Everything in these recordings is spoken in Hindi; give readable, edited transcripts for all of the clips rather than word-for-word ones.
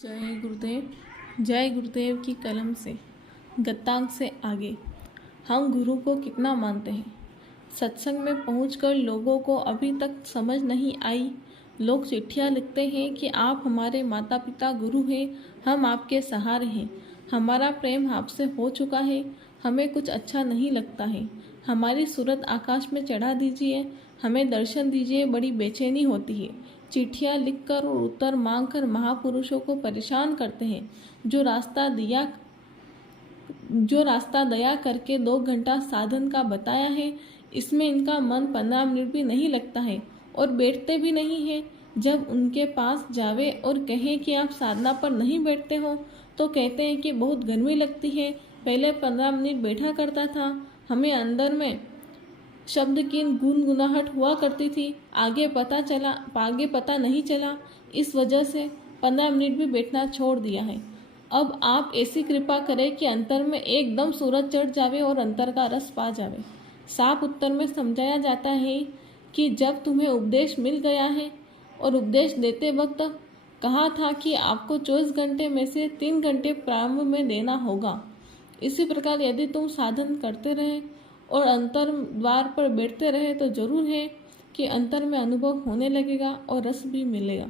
जय गुरुदेव की कलम से गत्तांक से आगे। हम गुरु को कितना मानते हैं। सत्संग में पहुंचकर लोगों को अभी तक समझ नहीं आई। लोग चिट्ठियां लिखते हैं कि आप हमारे माता पिता गुरु हैं, हम आपके सहारे हैं, हमारा प्रेम आपसे हो चुका है, हमें कुछ अच्छा नहीं लगता है, हमारी सूरत आकाश में चढ़ा दीजिए, हमें दर्शन दीजिए, बड़ी बेचैनी होती है। चिट्ठियां लिखकर और उत्तर मांगकर महापुरुषों को परेशान करते हैं। जो रास्ता दया करके 2 घंटा साधन का बताया है, इसमें इनका मन 15 मिनट भी नहीं लगता है और बैठते भी नहीं है। जब उनके पास जावे और कहें कि आप साधना पर नहीं बैठते हो तो कहते हैं कि बहुत गर्मी लगती है, पहले 15 मिनट बैठा करता था, हमें अंदर में शब्द की गुनगुनाहट हुआ करती थी, आगे पता नहीं चला, इस वजह से 15 मिनट भी बैठना छोड़ दिया है। अब आप ऐसी कृपा करें कि अंतर में एकदम सूरज चढ़ जावे और अंतर का रस पा जावे। साफ उत्तर में समझाया जाता है कि जब तुम्हें उपदेश मिल गया है, और उपदेश देते वक्त कहा था कि आपको 24 घंटे में से 3 घंटे प्रारंभ में देना होगा। इसी प्रकार यदि तुम साधन करते रहे और अंतर द्वार पर बैठते रहे तो जरूर है कि अंतर में अनुभव होने लगेगा और रस भी मिलेगा।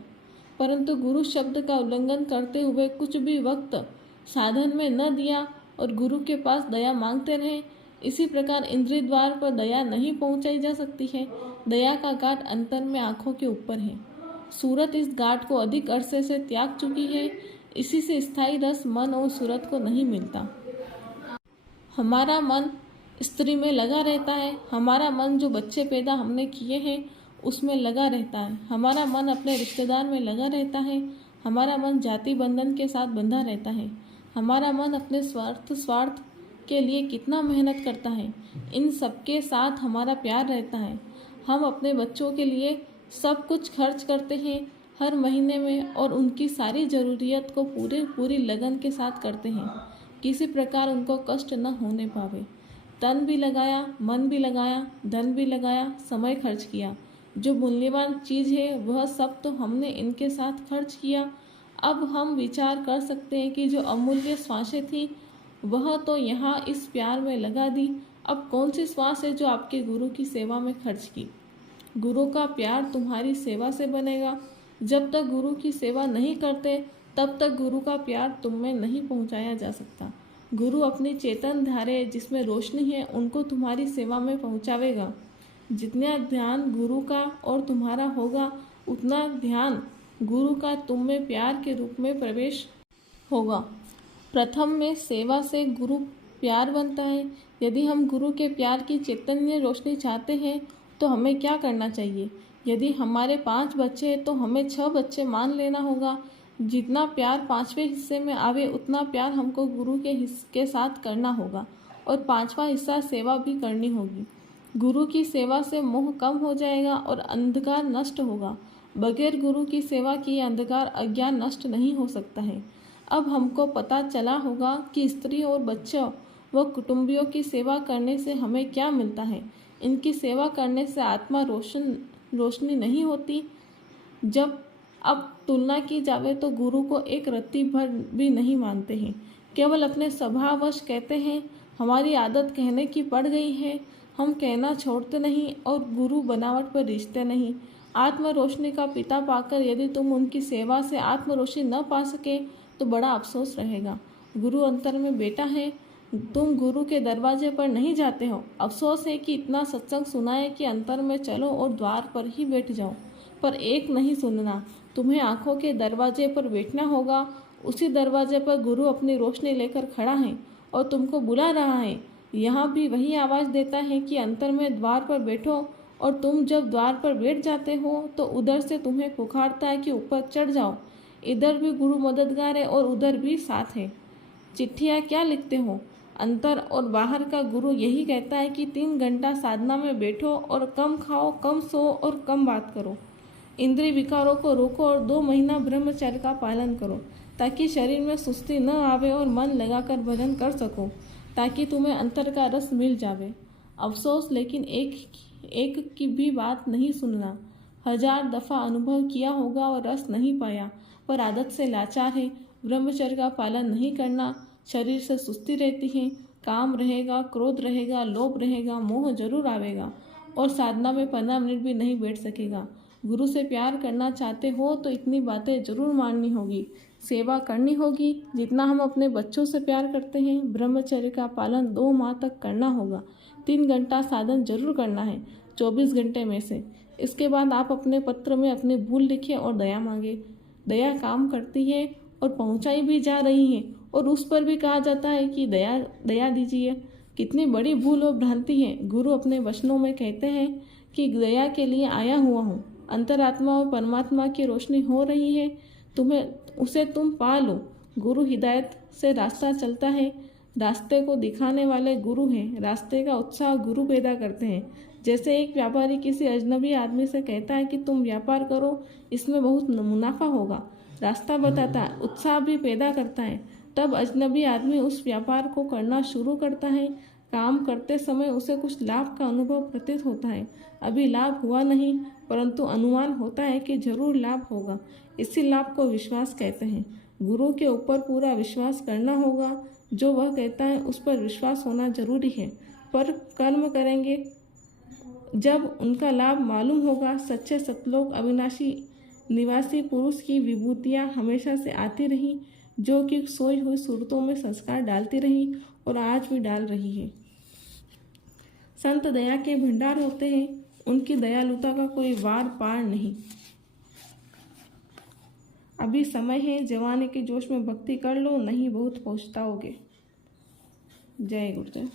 परंतु गुरु शब्द का उल्लंघन करते हुए कुछ भी वक्त साधन में न दिया और गुरु के पास दया मांगते रहे। इसी प्रकार इंद्रिय द्वार पर दया नहीं पहुंचाई जा सकती है। दया का घाट अंतर में आंखों के ऊपर है। सूरत इस घाट को अधिक अरसे से त्याग चुकी है, इसी से स्थायी रस मन और सूरत को नहीं मिलता। हमारा मन स्त्री में लगा रहता है, हमारा मन जो बच्चे पैदा हमने किए हैं उसमें लगा रहता है, हमारा मन अपने रिश्तेदार में लगा रहता है, हमारा मन जाति बंधन के साथ बंधा रहता है, हमारा मन अपने स्वार्थ के लिए कितना मेहनत करता है, इन सबके साथ हमारा प्यार रहता है। हम अपने बच्चों के लिए सब कुछ खर्च करते हैं हर महीने में और उनकी सारी ज़रूरियत को पूरी लगन के साथ करते हैं, किसी प्रकार उनको कष्ट न होने पावे। तन भी लगाया, मन भी लगाया, धन भी लगाया, समय खर्च किया। जो मूल्यवान चीज़ है वह सब तो हमने इनके साथ खर्च किया। अब हम विचार कर सकते हैं कि जो अमूल्य श्वासें थी वह तो यहाँ इस प्यार में लगा दी। अब कौन सी श्वास है जो आपके गुरु की सेवा में खर्च की। गुरु का प्यार तुम्हारी सेवा से बनेगा। जब तक गुरु की सेवा नहीं करते तब तक गुरु का प्यार तुम में नहीं पहुँचाया जा सकता। गुरु अपनी चेतन धारे जिसमें रोशनी है उनको तुम्हारी सेवा में पहुंचावेगा। जितना ध्यान गुरु का और तुम्हारा होगा उतना ध्यान गुरु का तुम में प्यार के रूप में प्रवेश होगा। प्रथम में सेवा से गुरु प्यार बनता है। यदि हम गुरु के प्यार की चैतन्य रोशनी चाहते हैं तो हमें क्या करना चाहिए। यदि हमारे 5 बच्चे हैं तो हमें 6 बच्चे मान लेना होगा। जितना प्यार 5वें हिस्से में आवे उतना प्यार हमको गुरु के साथ करना होगा और 5वां हिस्सा सेवा भी करनी होगी। गुरु की सेवा से मोह कम हो जाएगा और अंधकार नष्ट होगा। बगैर गुरु की सेवा किए अंधकार अज्ञान नष्ट नहीं हो सकता है। अब हमको पता चला होगा कि स्त्री और बच्चों व कुटुंबियों की सेवा करने से हमें क्या मिलता है। इनकी सेवा करने से आत्मा रोशनी नहीं होती। जब अब तुलना की जावे तो गुरु को एक रत्ती भर भी नहीं मानते हैं, केवल अपने स्वभाववश कहते हैं। हमारी आदत कहने की पड़ गई है, हम कहना छोड़ते नहीं और गुरु बनावट पर रिश्ते नहीं। आत्म रोशनी का पिता पाकर यदि तुम उनकी सेवा से आत्म रोशनी न पा सके तो बड़ा अफसोस रहेगा। गुरु अंतर में बेटा है, तुम गुरु के दरवाजे पर नहीं जाते हो। अफसोस है कि इतना सत्संग सुना है कि अंतर में चलो और द्वार पर ही बैठ जाओ, पर एक नहीं सुनना। तुम्हें आंखों के दरवाजे पर बैठना होगा। उसी दरवाजे पर गुरु अपनी रोशनी लेकर खड़ा है और तुमको बुला रहा है। यहाँ भी वही आवाज़ देता है कि अंतर में द्वार पर बैठो, और तुम जब द्वार पर बैठ जाते हो तो उधर से तुम्हें पुकारता है कि ऊपर चढ़ जाओ। इधर भी गुरु मददगार है और उधर भी साथ है। चिट्ठियाँ क्या लिखते हो। अंतर और बाहर का गुरु यही कहता है कि 3 घंटा साधना में बैठो और कम खाओ, कम सो और कम बात करो। इंद्रिय विकारों को रोको और 2 महीना ब्रह्मचर्य का पालन करो ताकि शरीर में सुस्ती न आवे और मन लगाकर भजन कर सको, ताकि तुम्हें अंतर का रस मिल जावे। अफसोस लेकिन एक की भी बात नहीं सुनना। 1000 दफ़ा अनुभव किया होगा और रस नहीं पाया। पर आदत से लाचार है। ब्रह्मचर्य का पालन नहीं करना, शरीर से सुस्ती रहती है, काम रहेगा, क्रोध रहेगा, लोभ रहेगा, मोह जरूर आवेगा और साधना में 15 मिनट भी नहीं बैठ सकेगा। गुरु से प्यार करना चाहते हो तो इतनी बातें जरूर माननी होगी, सेवा करनी होगी जितना हम अपने बच्चों से प्यार करते हैं। ब्रह्मचर्य का पालन 2 माह तक करना होगा। 3 घंटा साधन जरूर करना है 24 घंटे में से। इसके बाद आप अपने पत्र में अपनी भूल लिखिए और दया मांगे। दया काम करती है और पहुंचाई भी जा रही है, और उस पर भी कहा जाता है कि दया दीजिए। कितनी बड़ी भूल और भ्रांति है। गुरु अपने वचनों में कहते हैं कि दया के लिए आया हुआ हूँ। अंतरात्मा और परमात्मा की रोशनी हो रही है, उसे तुम पा लो। गुरु हिदायत से रास्ता चलता है, रास्ते को दिखाने वाले गुरु हैं। रास्ते का उत्साह गुरु पैदा करते हैं। जैसे एक व्यापारी किसी अजनबी आदमी से कहता है कि तुम व्यापार करो, इसमें बहुत मुनाफा होगा, रास्ता बताता है, उत्साह भी पैदा करता है, तब अजनबी आदमी उस व्यापार को करना शुरू करता है। काम करते समय उसे कुछ लाभ का अनुभव प्रतीत होता है। अभी लाभ हुआ नहीं, परंतु अनुमान होता है कि जरूर लाभ होगा। इसी लाभ को विश्वास कहते हैं। गुरु के ऊपर पूरा विश्वास करना होगा। जो वह कहता है उस पर विश्वास होना जरूरी है, पर कर्म करेंगे जब उनका लाभ मालूम होगा। सच्चे सतलोक अविनाशी निवासी पुरुष की विभूतियाँ हमेशा से आती रही, जो कि सोई हुई सूरतों में संस्कार डालती रही और आज भी डाल रही है। संत दया के भंडार होते हैं, उनकी दयालुता का कोई वार पार नहीं। अभी समय है, जवानी के जोश में भक्ति कर लो, नहीं बहुत पछताओगे। जय गुरुदेव।